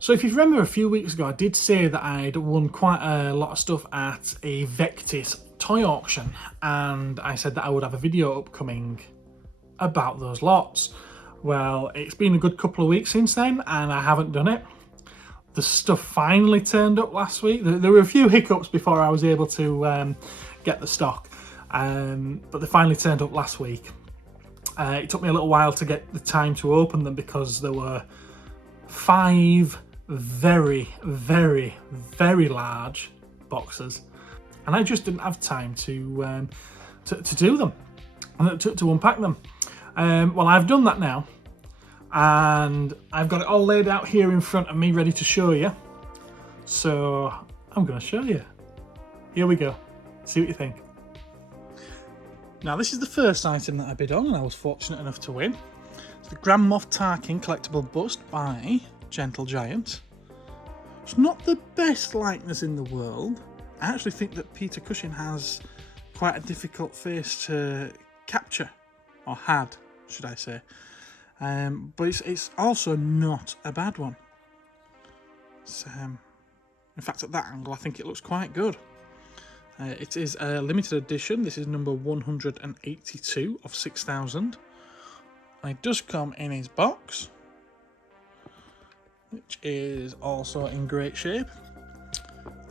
So if you remember a few weeks ago, I did say that I'd won quite a lot of stuff at a Vectis toy auction, and I said that I would have a video upcoming about those lots. Well, it's been a good couple of weeks since then, and I haven't done it. The stuff finally turned up last week. There were a few hiccups before I was able to get the stock, but they finally turned up last week. It took me a little while to get the time to open them because there were 5 very, very, very large boxes, and I just didn't have time to do them, to unpack them. Well, I've done that now, and I've got it all laid out here in front of me, ready to show you. So I'm going to show you. Here we go. See what you think. Now, this is the first item that I bid on, and I was fortunate enough to win. It's the Grand Moff Tarkin collectible bust by Gentle Giant. It's not the best likeness in the world. I actually think that Peter Cushing has quite a difficult face to capture, or had, should I say. But it's also not a bad one. It's, in fact, at that angle, I think it looks quite good. It is a limited edition. This is number 182 of 6,000. And it does come in his box, which is also in great shape.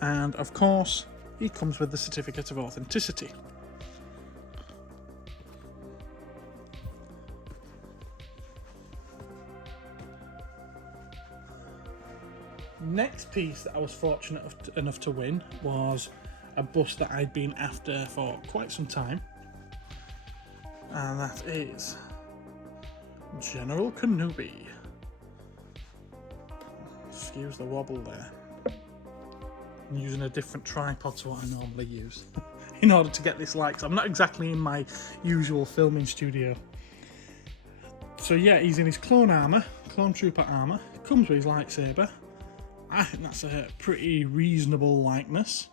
And of course, he comes with the certificate of authenticity. Next piece that I was fortunate enough to win was a bust that I'd been after for quite some time. And that is General Kenobi. Excuse the wobble there. I'm using a different tripod to what I normally use in order to get this light, because I'm not exactly in my usual filming studio. So yeah, he's in his clone armour, clone trooper armour. It comes with his lightsaber. I think that's a pretty reasonable likeness.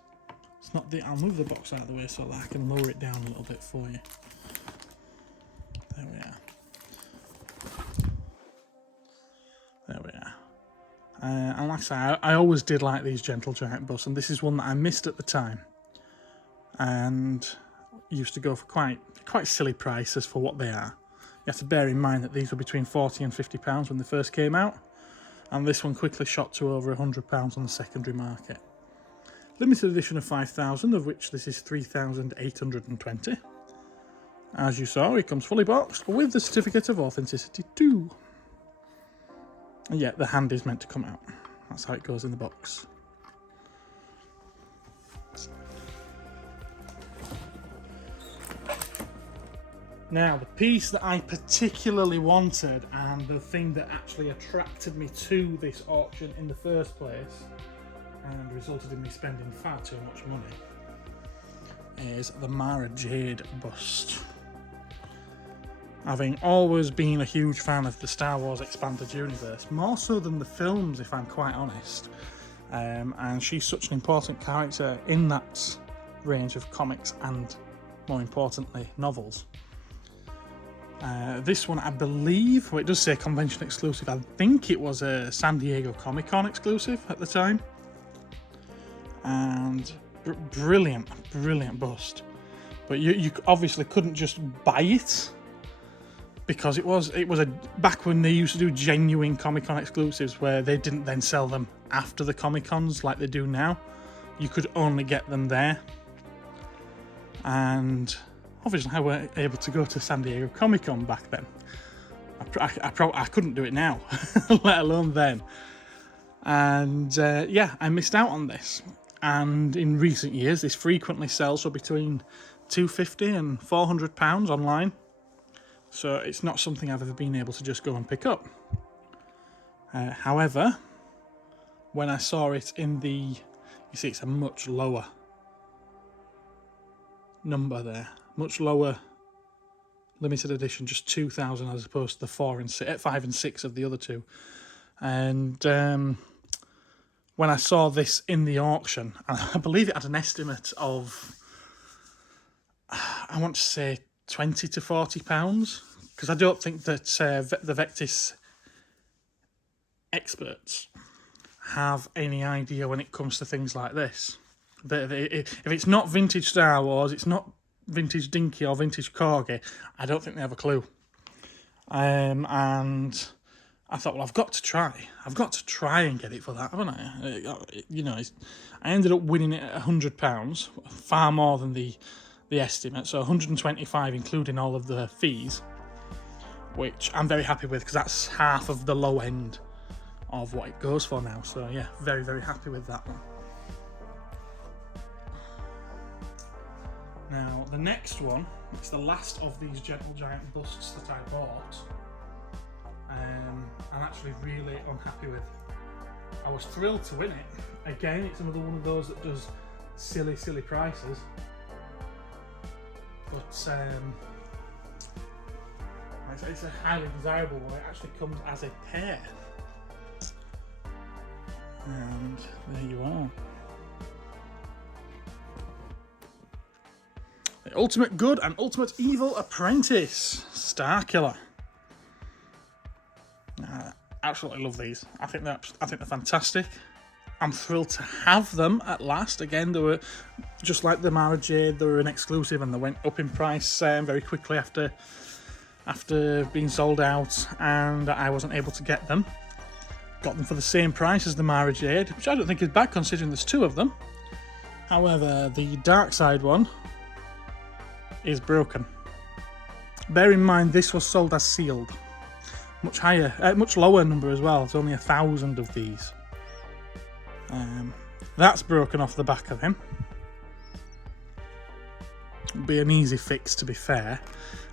It's not the. I'll move the box out of the way so that I can lower it down a little bit for you. There we are. There we are. And like I say, I always did like these Gentle Giant busts, and this is one that I missed at the time, and used to go for quite silly prices for what they are. You have to bear in mind that these were between £40 and £50 when they first came out, and this one quickly shot to over £100 on the secondary market. Limited edition of 5,000, of which this is 3,820. As you saw, it comes fully boxed with the certificate of authenticity too. And yeah, the hand is meant to come out. That's how it goes in the box. Now, the piece that I particularly wanted, and the thing that actually attracted me to this auction in the first place, and resulted in me spending far too much money, is the Mara Jade bust. Having always been a huge fan of the Star Wars Expanded Universe, more so than the films if I'm quite honest, and she's such an important character in that range of comics and, more importantly, novels. This one, I believe, well, it does say convention exclusive. I think it was a San Diego Comic-Con exclusive at the time. And brilliant bust. But you obviously couldn't just buy it, because it was a back when they used to do genuine Comic-Con exclusives where they didn't then sell them after the Comic-Cons like they do now. You could only get them there. And obviously I weren't able to go to San Diego Comic-Con back then. I couldn't do it now, let alone then. And yeah, I missed out on this. And in recent years, this frequently sells for between £250 and £400 online. So it's not something I've ever been able to just go and pick up. However, when I saw it in the You see it's a much lower number there, much lower limited edition, just 2,000 as opposed to the 5 and 6 of the other two. And when I saw this in the auction, I believe it had an estimate of, I want to say 20 to 40 pounds, because I don't think that the Vectis experts have any idea when it comes to things like this. If it's not vintage Star Wars, it's not vintage Dinky or vintage Corgi, I don't think they have a clue. And I thought, well, I've got to try and get it for that, haven't I? You know, I ended up winning it at £100, far more than the estimate, so 125 including all of the fees, which I'm very happy with because that's half of the low end of what it goes for now. So yeah, very, very happy with that one. Now, the next one, it's the last of these Gentle Giant busts that I bought. I'm actually really unhappy with. I was thrilled to win it. Again, it's another one of those that does silly, silly prices. But it's a highly desirable one. It actually comes as a pair. And there you are. The Ultimate Good and Ultimate Evil Apprentice Starkiller. Absolutely love these. I think they're fantastic. I'm thrilled to have them at last. Again, they were just like the Mara Jade. They were an exclusive, and they went up in price very quickly after being sold out, and I wasn't able to get them. Got them for the same price as the Mara Jade, which I don't think is bad considering there's two of them. However, the Dark Side one is broken. Bear in mind, this was sold as sealed. Much higher, much lower number as well. It's only 1,000 of these. That's broken off the back of him. It'll be an easy fix, to be fair.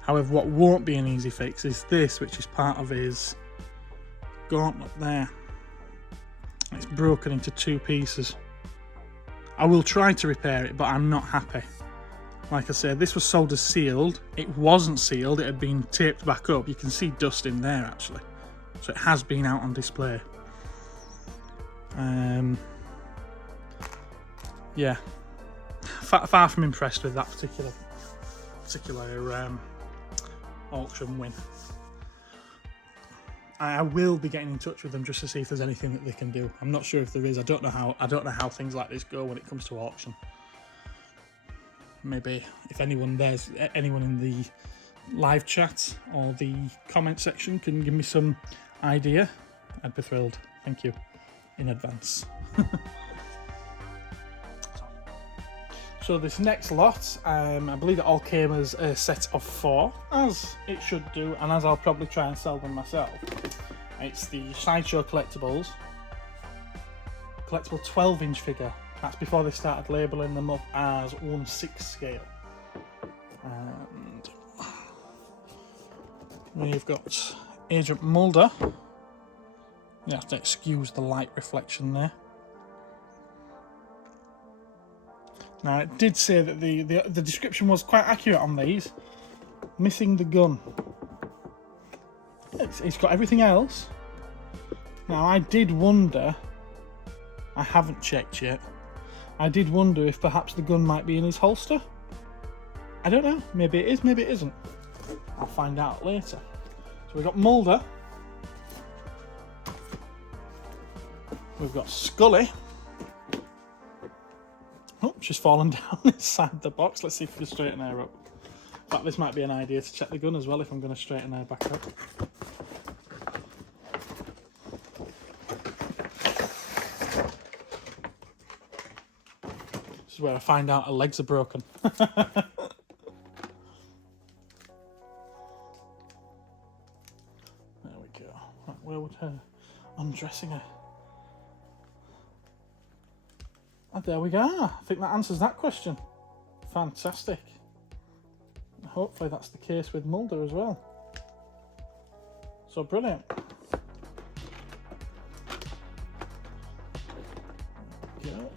However, what won't be an easy fix is this, which is part of his gauntlet there. It's broken into two pieces. I will try to repair it, but I'm not happy. Like I said, this was sold as sealed. It wasn't sealed, it had been taped back up. You can see dust in there actually. So it has been out on display. Yeah, far from impressed with that particular auction win. I will be getting in touch with them just to see if there's anything that they can do. I'm not sure if there is. I don't know how things like this go when it comes to auction. Maybe if anyone in the live chat or the comment section can give me some idea, I'd be thrilled. Thank you in advance. So this next lot, I believe it all came as a set of 4, as it should do, and as I'll probably try and sell them myself. It's the Sideshow Collectible 12-inch figure. That's before they started labelling them up as 1/6 scale. And we've got Agent Mulder. You have to excuse the light reflection there. Now, it did say that the description was quite accurate on these. Missing the gun. It's got everything else. Now, I did wonder, I haven't checked yet, I did wonder if perhaps the gun might be in his holster. I don't know, maybe it is, maybe it isn't. I'll find out later. So we've got Mulder. We've got Scully. Oh, she's fallen down inside the box. Let's see if we can straighten her up. In fact, this might be an idea to check the gun as well if I'm going to straighten her back up. This is where I find out her legs are broken. There we go. Right, where would her undressing her? And there we go. I think that answers that question. Fantastic. Hopefully that's the case with Mulder as well. So brilliant. There we go.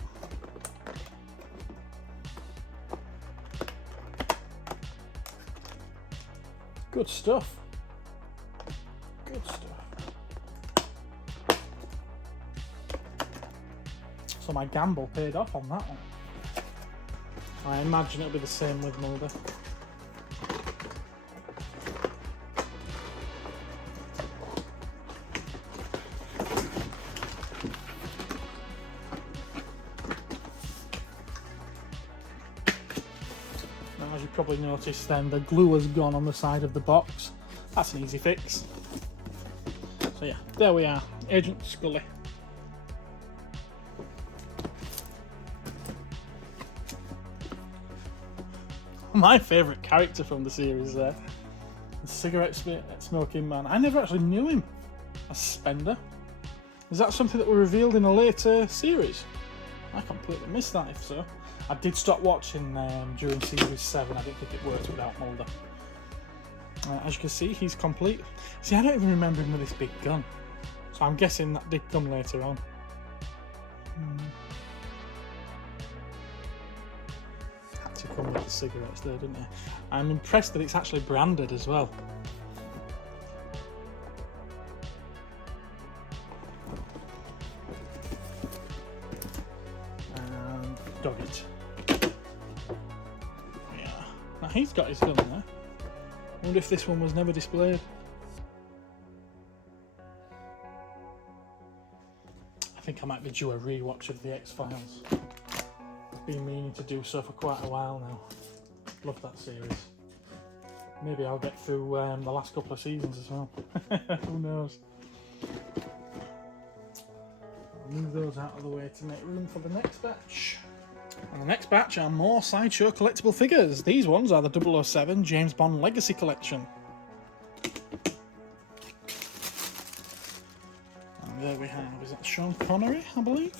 Good stuff. Good stuff. So my gamble paid off on that one. I imagine it'll be the same with Mulder. Now, as you probably noticed then, the glue has gone on the side of the box. That's an easy fix. So yeah, there we are, Agent Scully. My favourite character from the series there, the cigarette smoking man. I never actually knew him as Spender. Is that something that was revealed in a later series? I completely missed that if so. I did stop watching during series 7, I didn't think it worked without Mulder. As you can see, he's complete. See, I don't even remember him with this big gun. So I'm guessing that did come later on. Had to come with the cigarettes there, didn't it? I'm impressed that it's actually branded as well. And dog it. Yeah. Now he's got his gun there. I wonder if this one was never displayed. I think I might be due a rewatch of the X-Files. I've been meaning to do so for quite a while now. Love that series. Maybe I'll get through the last couple of seasons as well. Who knows? I'll move those out of the way to make room for the next batch. And the next batch are more Sideshow collectible figures. These ones are the 007 James Bond Legacy Collection. And there we have, is that Sean Connery, I believe?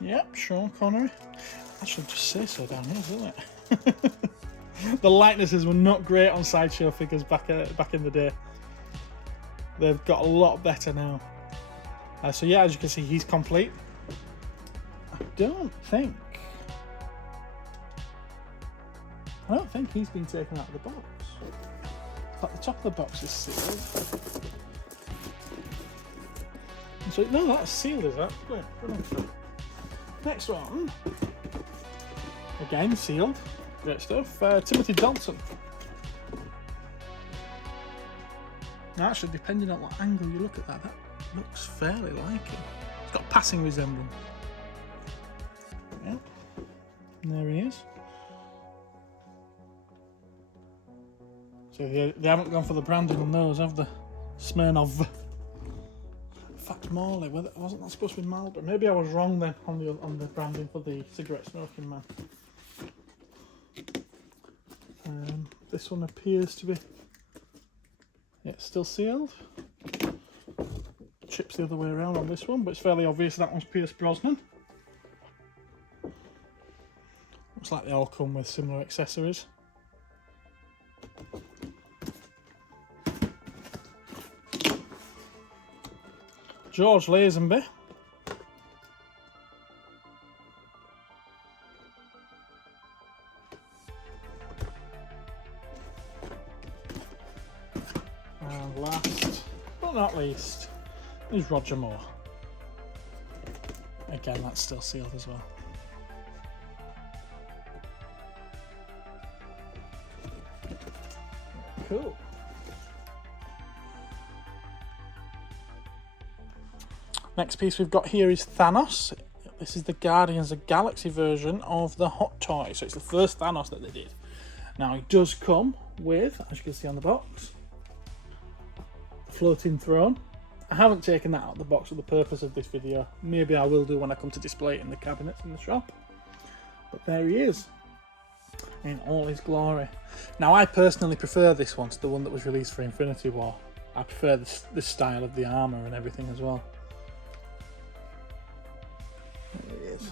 Yep, Sean Connery. I should just say so down here, doesn't it? The likenesses were not great on Sideshow figures back in the day. They've got a lot better now. So yeah, as you can see, he's complete. I don't think he's been taken out of the box. In fact, the top of the box is sealed. So no, that's sealed, is that? Great. Next one. Again, sealed. Great stuff. Timothy Dalton. Now, actually, depending on what angle you look at that looks fairly like him. It's got passing resemblance. Yep. And there he is. So they haven't gone for the branding on those, have they? Smirnov. In fact, Morley, wasn't that supposed to be Marlboro? Maybe I was wrong then on the branding for the cigarette smoking man. This one appears to be, yeah, it's still sealed. Chips the other way around on this one, but it's fairly obvious that one's Pierce Brosnan. Looks like they all come with similar accessories. George Lazenby. And last but not least is Roger Moore. Again, that's still sealed as well. Cool. Next piece we've got here is Thanos. This is the Guardians of the Galaxy version of the Hot Toy. So it's the first Thanos that they did. Now it does come with, as you can see on the box, a floating throne. I haven't taken that out of the box for the purpose of this video. Maybe I will do when I come to display it in the cabinets in the shop. But there he is, in all his glory. Now I personally prefer this one to the one that was released for Infinity War. I prefer this style of the armour and everything as well. There it is.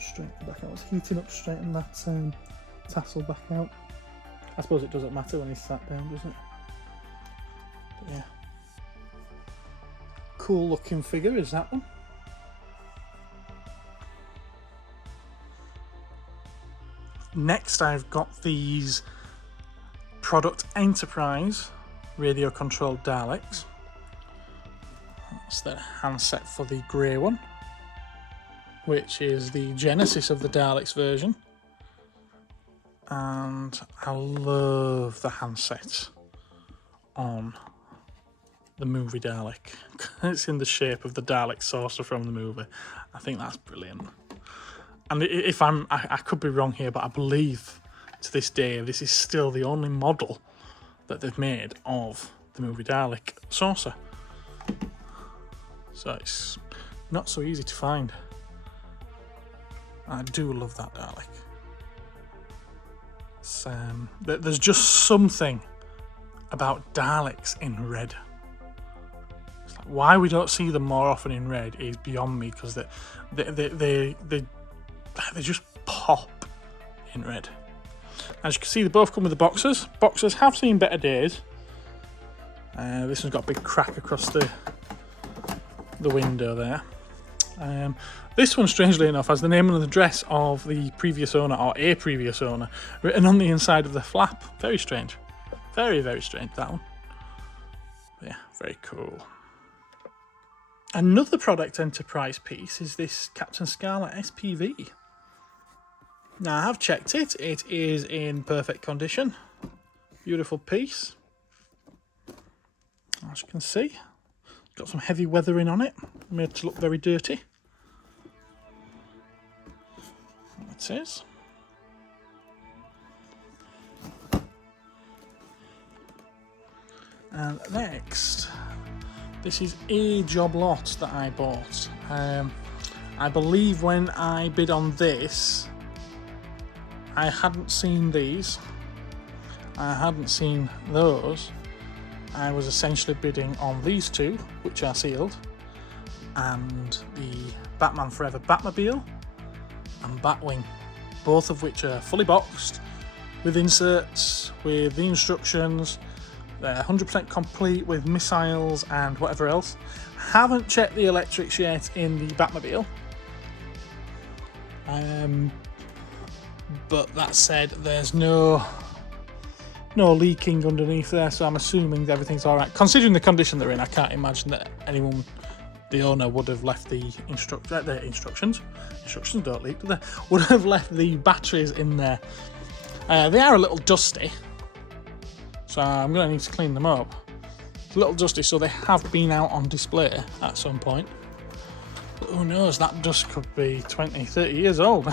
Straight back out. I was heating up straight in that tassel back out. I suppose it doesn't matter when he's sat down, does it? But yeah. Cool looking figure is that one. Next I've got these Product Enterprise radio controlled Daleks. That's the handset for the grey one, which is the Genesis of the Daleks version. And I love the handset on the movie Dalek. It's in the shape of the Dalek saucer from the movie. I think that's brilliant. And if I could be wrong here, but I believe to this day this is still the only model that they've made of the movie Dalek saucer. So it's not so easy to find. I do love that Dalek. There's just something about Daleks in red. It's like, why we don't see them more often in red is beyond me, because they just pop in red. As you can see, they both come with the boxers. Boxers have seen better days. This one's got a big crack across the window there. This one, strangely enough, has the name and address of the previous owner, or a previous owner, written on the inside of the flap. Very strange. Very, very strange, that one. But yeah, very cool. Another Product Enterprise piece is this Captain Scarlet SPV. Now, I have checked it. It is in perfect condition. Beautiful piece. As you can see, got some heavy weathering on it, made to look very dirty. It is. And next, this is a job lot that I bought. I believe when I bid on this, I hadn't seen these. I hadn't seen those. I was essentially bidding on these two, which are sealed, and the Batman Forever Batmobile and Batwing, both of which are fully boxed with inserts, with the instructions. They're 100% complete with missiles and whatever else. Haven't checked the electrics yet in the Batmobile. But that said, there's no leaking underneath there, so I'm assuming everything's all right. Considering the condition they're in, I can't imagine that anyone, the owner, would have left the instructions. Instructions don't leak, do they? Would have left the batteries in there. They are a little dusty, so I'm going to need to clean them up. It's a little dusty, so they have been out on display at some point. But who knows, that dust could be 20, 30 years old.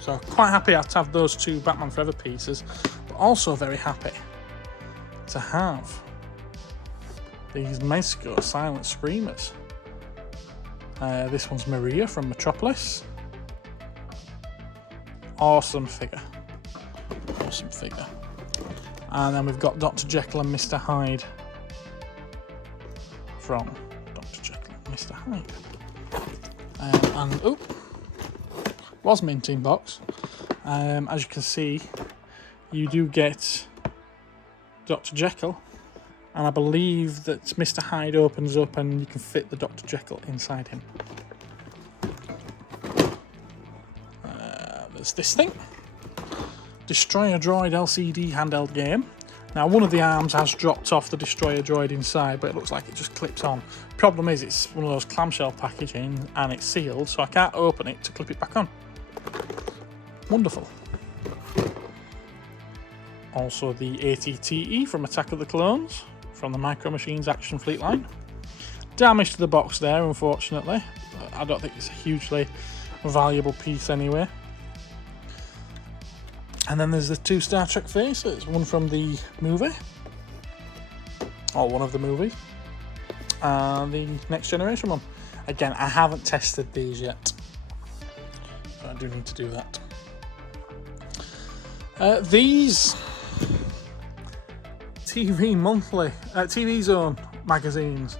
So quite happy to have those two Batman Forever pieces, but also very happy to have these Mezco Silent Screamers. This one's Maria from Metropolis. Awesome figure. Awesome figure. And then we've got Dr. Jekyll and Mr. Hyde from Dr. Jekyll and Mr. Hyde. Was mint in box. As you can see, you do get Dr. Jekyll, and I believe that Mr. Hyde opens up and you can fit the Dr. Jekyll inside him. There's this thing, Destroyer Droid LCD handheld game. Now, one of the arms has dropped off the Destroyer Droid inside, but it looks like it just clips on. Problem is, it's one of those clamshell packaging and it's sealed, so I can't open it to clip it back on. Wonderful. Also the ATTE from Attack of the Clones, from the Micro Machines Action Fleet line. Damage to the box there, unfortunately. But I don't think it's a hugely valuable piece anyway. And then there's the two Star Trek faces, one from the movie, or one of the movies, and the Next Generation one. Again, I haven't tested these yet, so I do need to do that. These TV Zone magazines,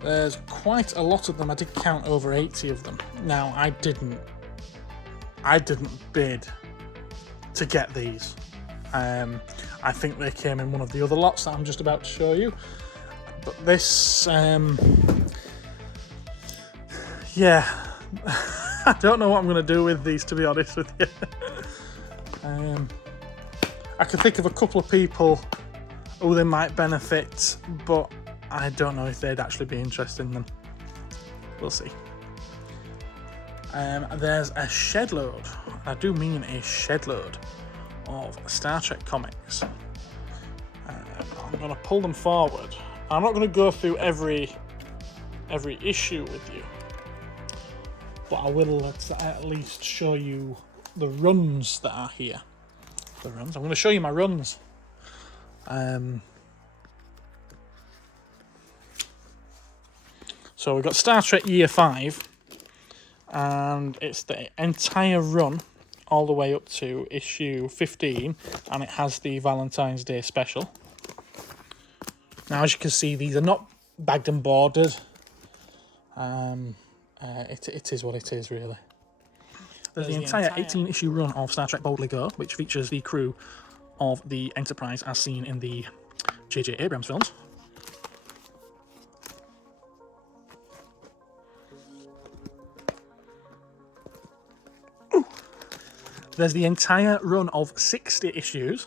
there's quite a lot of them. I did count over 80 of them. Now, I didn't bid to get these. I think they came in one of the other lots that I'm just about to show you. But this, yeah, I don't know what I'm going to do with these, to be honest with you. I can think of a couple of people who they might benefit, but I don't know if they'd actually be interested in them. We'll see. There's a shed load. I do mean a shed load of Star Trek comics. I'm going to pull them forward. I'm not going to go through every issue with you, but I will at least show you the runs that are here. The runs. I'm going to show you my runs. So we've got Star Trek Year 5, and it's the entire run all the way up to issue 15, and it has the Valentine's Day special. Now, as you can see, these are not bagged and bordered. It is what it is, really. There's the entire 18-issue run of Star Trek Boldly Go, which features the crew of the Enterprise as seen in the J.J. Abrams films. Ooh. There's the entire run of 60 issues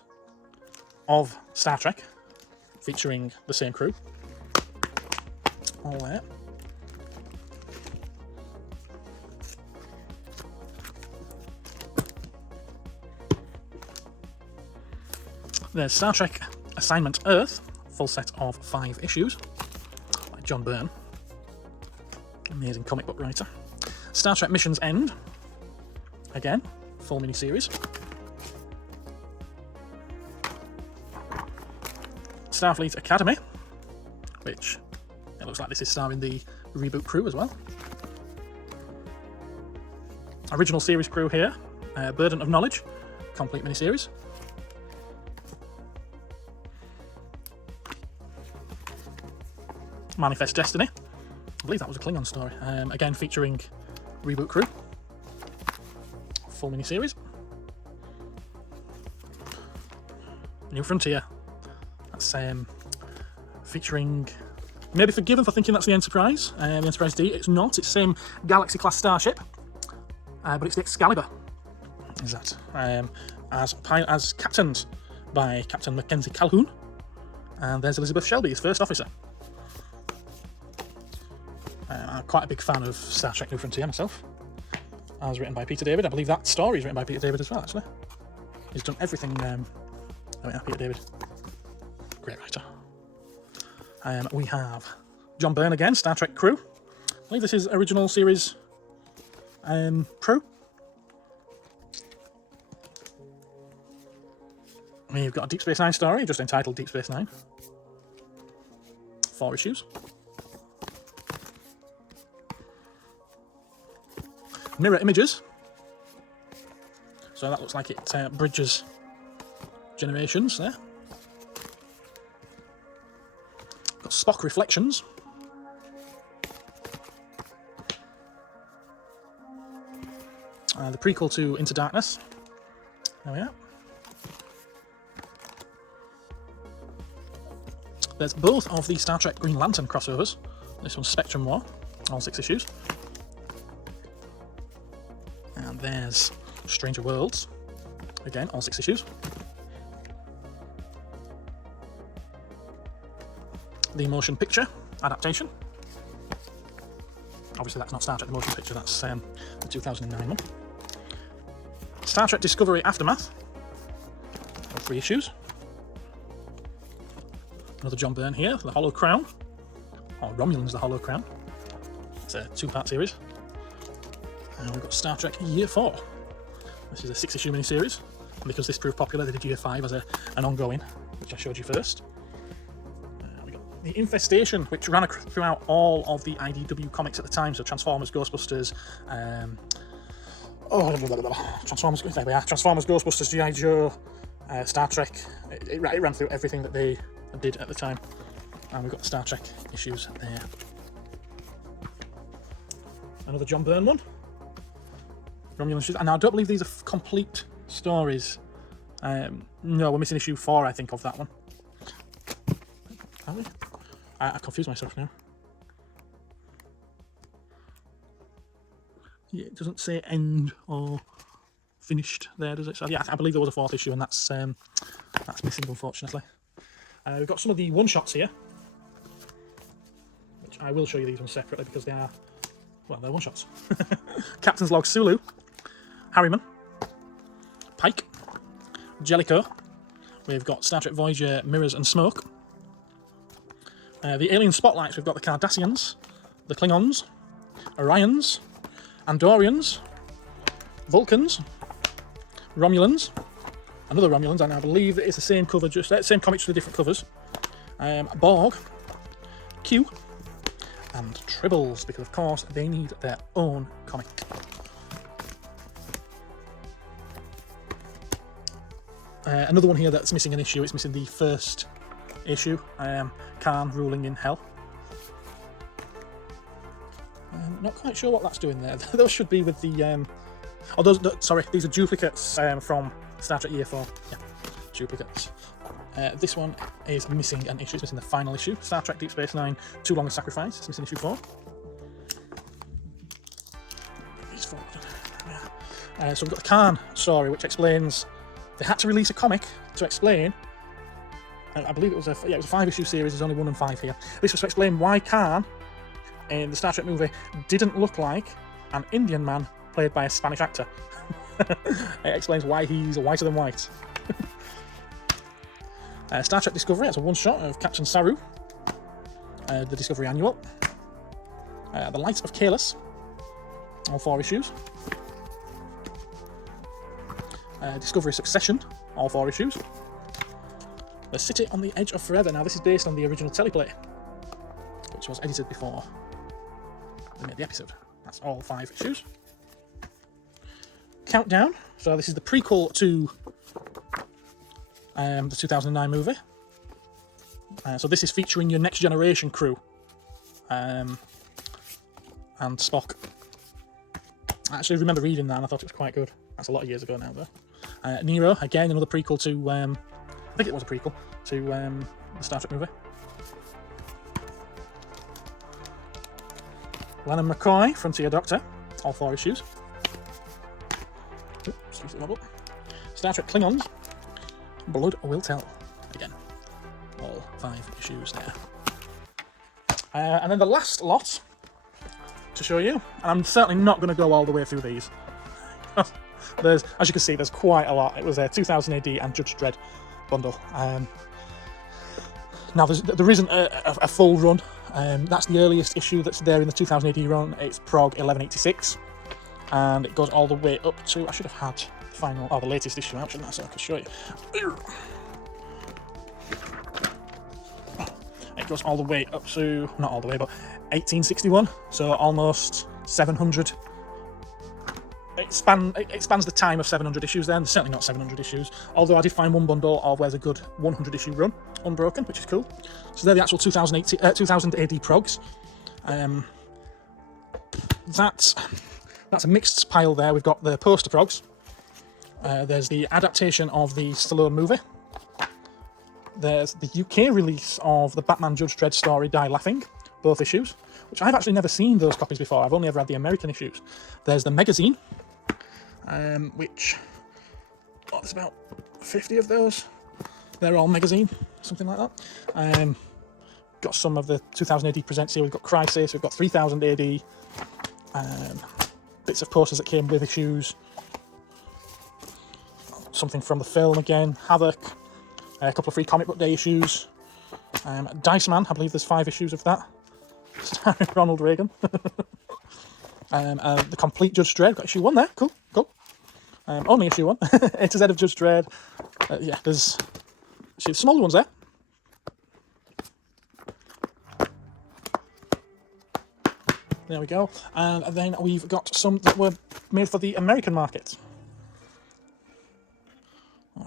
of Star Trek, featuring the same crew. All there. There's Star Trek Assignment Earth, full set of 5 issues, by John Byrne, amazing comic book writer. Star Trek Mission's End, again, full miniseries. Starfleet Academy, which it looks like this is starring the reboot crew as well. Original series crew here, Burden of Knowledge, complete miniseries. Manifest Destiny, I believe that was a Klingon story, again featuring reboot crew, full miniseries. New Frontier, that's featuring, maybe forgiven for thinking that's the Enterprise, the Enterprise D. It's not, it's the same Galaxy class starship, but it's the Excalibur, is that, as captained by Captain Mackenzie Calhoun, and there's Elizabeth Shelby, his first officer. I'm quite a big fan of Star Trek New Frontier myself, as written by Peter David. I believe that story is written by Peter David as well, actually. He's done everything. Peter David, great writer. We have John Byrne again, Star Trek crew. I believe this is original series crew. We've got a Deep Space Nine story, just entitled Deep Space Nine. 4 issues. Mirror Images. So that looks like it bridges generations there. Got Spock Reflections. The prequel to Into Darkness. There we are. There's both of the Star Trek Green Lantern crossovers. This one's Spectrum War, all 6 issues. And there's Stranger Worlds, again, all 6 issues. The motion picture adaptation. Obviously that's not Star Trek the motion picture, that's the 2009 one. Star Trek Discovery Aftermath, all 3 issues. Another John Byrne here, The Hollow Crown, or Romulan's The Hollow Crown. It's a 2-part series. And we've got Star Trek Year 4. This is a 6-issue miniseries, and because this proved popular, they did Year 5 as an ongoing, which I showed you first. We got The Infestation, which ran throughout all of the IDW comics at the time, so Transformers, Ghostbusters, Transformers, there we are, Transformers, Ghostbusters, G.I. Joe, Star Trek. It ran through everything that they did at the time, and we've got the Star Trek issues there. Another John Byrne one. Romulan, and I don't believe these are complete stories. No, we're missing issue 4, I think, of that one. Are we? I confused myself now. Yeah, it doesn't say end or finished there, does it? So yeah, I believe there was a 4th issue, and that's missing, unfortunately. We've got some of the one-shots here, which I will show you these ones separately because they are, well, they're one-shots. Captain's Log Sulu, Harriman, Pike, Jellicoe. We've got Star Trek Voyager Mirrors and Smoke. The Alien Spotlights, we've got the Cardassians, the Klingons, Orions, Andorians, Vulcans, Romulans, another Romulans, and I believe it's the same cover, just same comics with the different covers. Borg, Q, and Tribbles, because of course they need their own comic. Another one here that's missing an issue, it's missing the 1st issue, Khan ruling in hell. Not quite sure what that's doing there. Those should be with the, sorry, these are duplicates from Star Trek Year 4. Yeah, duplicates. This one is missing an issue, it's missing the final issue. Star Trek Deep Space Nine, Too Long a Sacrifice, it's missing issue 4. These four. Yeah. So we've got the Khan story, which explains they had to release a comic to explain. I believe it was a 5-issue series. There's only 1 and 5 here. This was to explain why Khan in the Star Trek movie didn't look like an Indian man played by a Spanish actor. It explains why he's whiter than white. Star Trek Discovery, that's a one-shot of Captain Saru. The Discovery Annual. The Light of Kahless, all 4 issues. Discovery Succession, all 4 issues. The City on the Edge of Forever. Now this is based on the original teleplay, which was edited before they made the episode. That's all 5 issues. Countdown. So this is the prequel to the 2009 movie. So this is featuring your Next Generation crew. And Spock. I actually remember reading that and I thought it was quite good. That's a lot of years ago now though. Nero, again another prequel to, I think it was a prequel to the Star Trek movie. Lennon McCoy, Frontier Doctor, all 4 issues. Star Trek Klingons, Blood Will Tell, again, all 5 issues there. And then the last lot to show you, and I'm certainly not going to go all the way through these. As you can see, there's quite a lot. It was a 2000 AD and Judge Dredd bundle. Now there isn't a full run. That's the earliest issue that's there in the 2000 AD run. It's Prog 1186, and it goes all the way up to, I should have had the final, the latest issue out, shouldn't I, so I could show you. It goes all the way up to, not all the way, but 1861, so almost 700. It spans the time of 700 issues then. There's certainly not 700 issues, although I did find one bundle of where's a good 100 issue run, unbroken, which is cool. So they're the actual 2000 AD progs. That's a mixed pile there. We've got the poster progs. There's the adaptation of the Stallone movie. There's the UK release of the Batman Judge Dredd story, Die Laughing, both issues, which I've actually never seen those copies before. I've only ever had the American issues. There's the magazine, which, there's about 50 of those. They're all magazine, something like that. Got some of the 2000 AD presents here. We've got Crisis, we've got 3000 AD, bits of posters that came with issues, something from the film again, Havoc, a couple of free comic book day issues, Dice Man, I believe there's 5 issues of that, starring Ronald Reagan. The complete Judge Dredd, got issue 1 there, cool. Only issue 1, A to Z of Judge Dredd. Yeah, there's the smaller ones there. There we go. And then we've got some that were made for the American market.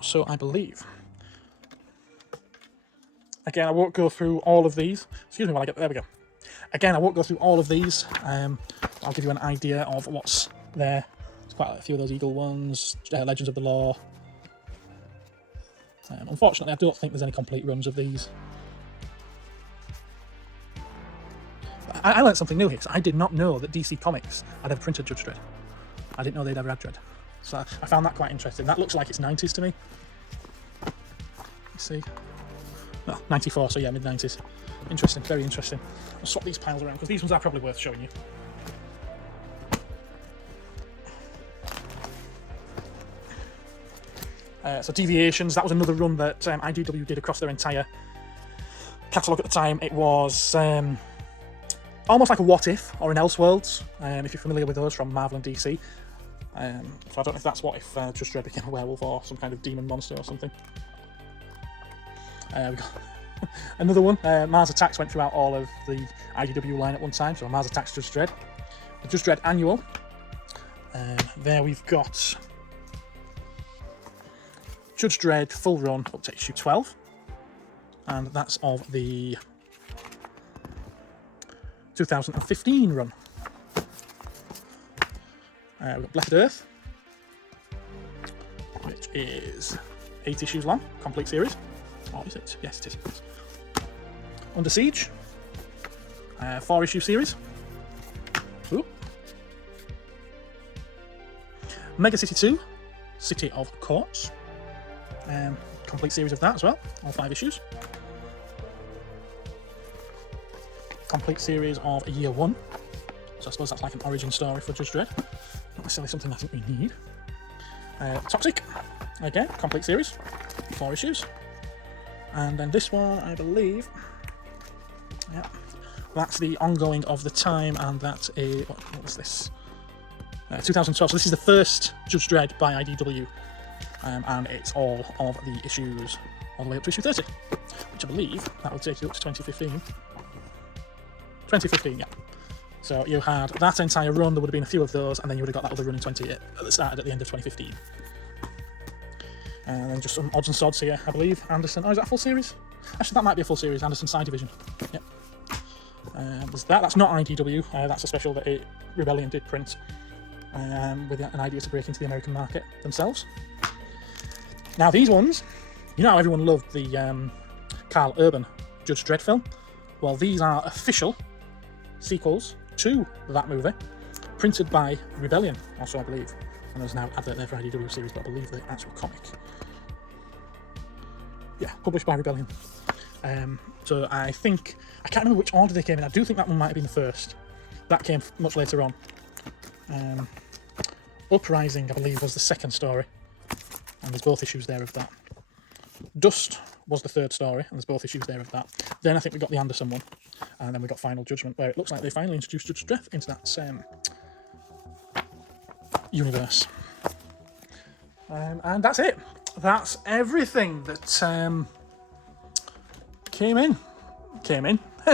So I believe. Again, I won't go through all of these. Excuse me while I get, there we go. Again, I won't go through all of these. I'll give you an idea of what's there. There's quite a few of those Eagle ones, Legends of the Law. Unfortunately, I don't think there's any complete runs of these. I learned something new here, because I did not know that DC Comics had ever printed Judge Dredd. I didn't know they'd ever had Dread. So I found that quite interesting. That looks like it's 90s to me. Let's see. Well, 94, so yeah, mid-90s. Interesting, very interesting. I'll swap these piles around because these ones are probably worth showing you. So Deviations, that was another run that IDW did across their entire catalogue at the time. It was almost like a What If or an Elseworlds, if you're familiar with those from Marvel and DC. So I don't know if that's What If Judge Dredd became a werewolf or some kind of demon monster or something. We got another one. Mars Attacks went throughout all of the IDW line at one time, so Mars Attacks Judge Dredd. The Judge Dredd Annual. There we've got Judge Dredd full run up to issue 12, and that's of the 2015 run. We've got Blessed Earth, which is 8 issues long, complete series. Or is it? Yes, it is. Under Siege, 4 issue series. Ooh. Mega City 2, City of Courts. Complete series of that as well, all 5 issues. Complete series of Year 1. So I suppose that's like an origin story for Judge Dredd. Not necessarily something I think we need. Toxic, again, complete series, 4 issues. And then this one, I believe, yeah, that's the ongoing of the time, and that's a, what was this? 2012, so this is the first Judge Dredd by IDW. And it's all of the issues all the way up to issue 30, which I believe that will take you up to 2015. 2015, yeah. So you had that entire run, there would have been a few of those, and then you would have got that other run in that started at the end of 2015. And then just some odds and sods here, I believe. Anderson, oh, is that a full series? Actually, that might be a full series, Anderson Side Division. Yep. There's that, that's not IDW, that's a special that Rebellion did print with an idea to break into the American market themselves. Now these ones, you know how everyone loved the Carl Urban Judge Dredd film? Well, these are official sequels to that movie, printed by Rebellion, also I believe. And there's now an advert there for IDW series, but I believe the actual comic. Yeah, published by Rebellion. So I think, I can't remember which order they came in. I do think that one might have been the first. That came much later on. Uprising, I believe, was the second story. And there's both issues there of that. Dust was the third story, and there's both issues there of that. Then I think we got the Anderson one, and then we got Final Judgment, where it looks like they finally introduced Judge Dredd into that universe. And that's it. That's everything that came in.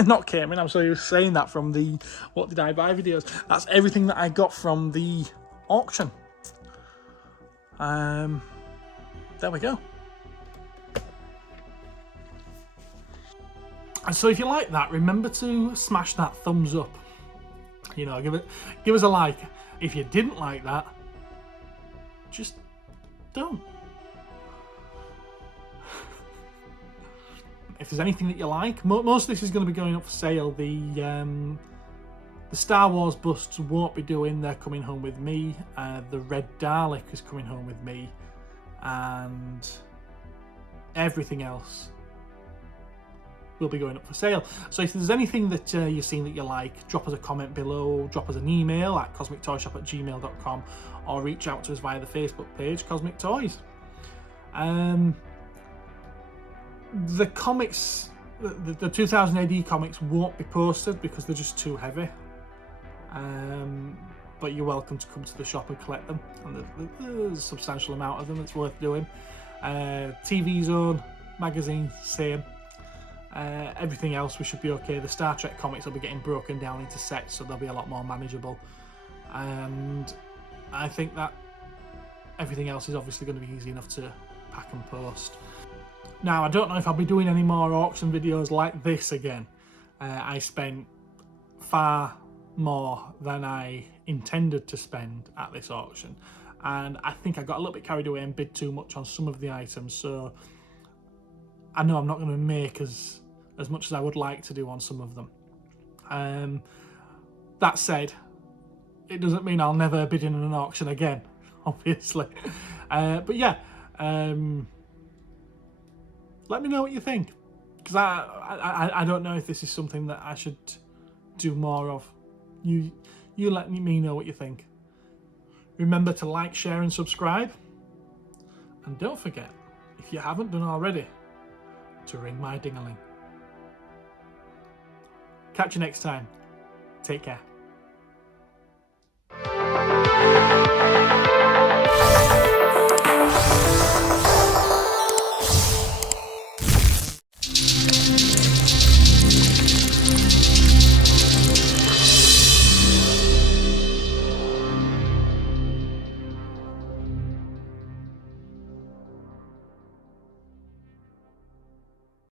Not came in, I'm sorry saying that from the What Did I Buy videos. That's everything that I got from the auction. There we go. And so if you like that, remember to smash that thumbs up. You know, give us a like. If you didn't like that, just don't. If there's anything that you like, most of this is going to be going up for sale. The Star Wars busts won't be doing, they're coming home with me. The Red Dalek is coming home with me. And everything else will be going up for sale. So if there's anything that you've seen that you like, drop us a comment below, drop us an email at cosmictoyshop@gmail.com, or reach out to us via the Facebook page, Cosmic Toys. The comics, the 2000 AD comics won't be posted because they're just too heavy. But you're welcome to come to the shop and collect them, and there's a substantial amount of them. It's worth doing. TV Zone magazine, same. Everything else we should be okay. The Star Trek comics will be getting broken down into sets, so they'll be a lot more manageable. And I think that everything else is obviously going to be easy enough to pack and post. Now, I don't know if I'll be doing any more auction videos like this again. I spent far more than I intended to spend at this auction, and I think I got a little bit carried away and bid too much on some of the items, so I know I'm not going to make as much as I would like to do on some of them. That said, it doesn't mean I'll never bid in an auction again, obviously. But yeah, let me know what you think, because I don't know if this is something that I should do more of. You let me know what you think. Remember to like, share and subscribe, and don't forget, if you haven't done already, to ring my ding-a-ling. Catch you next time. Take care.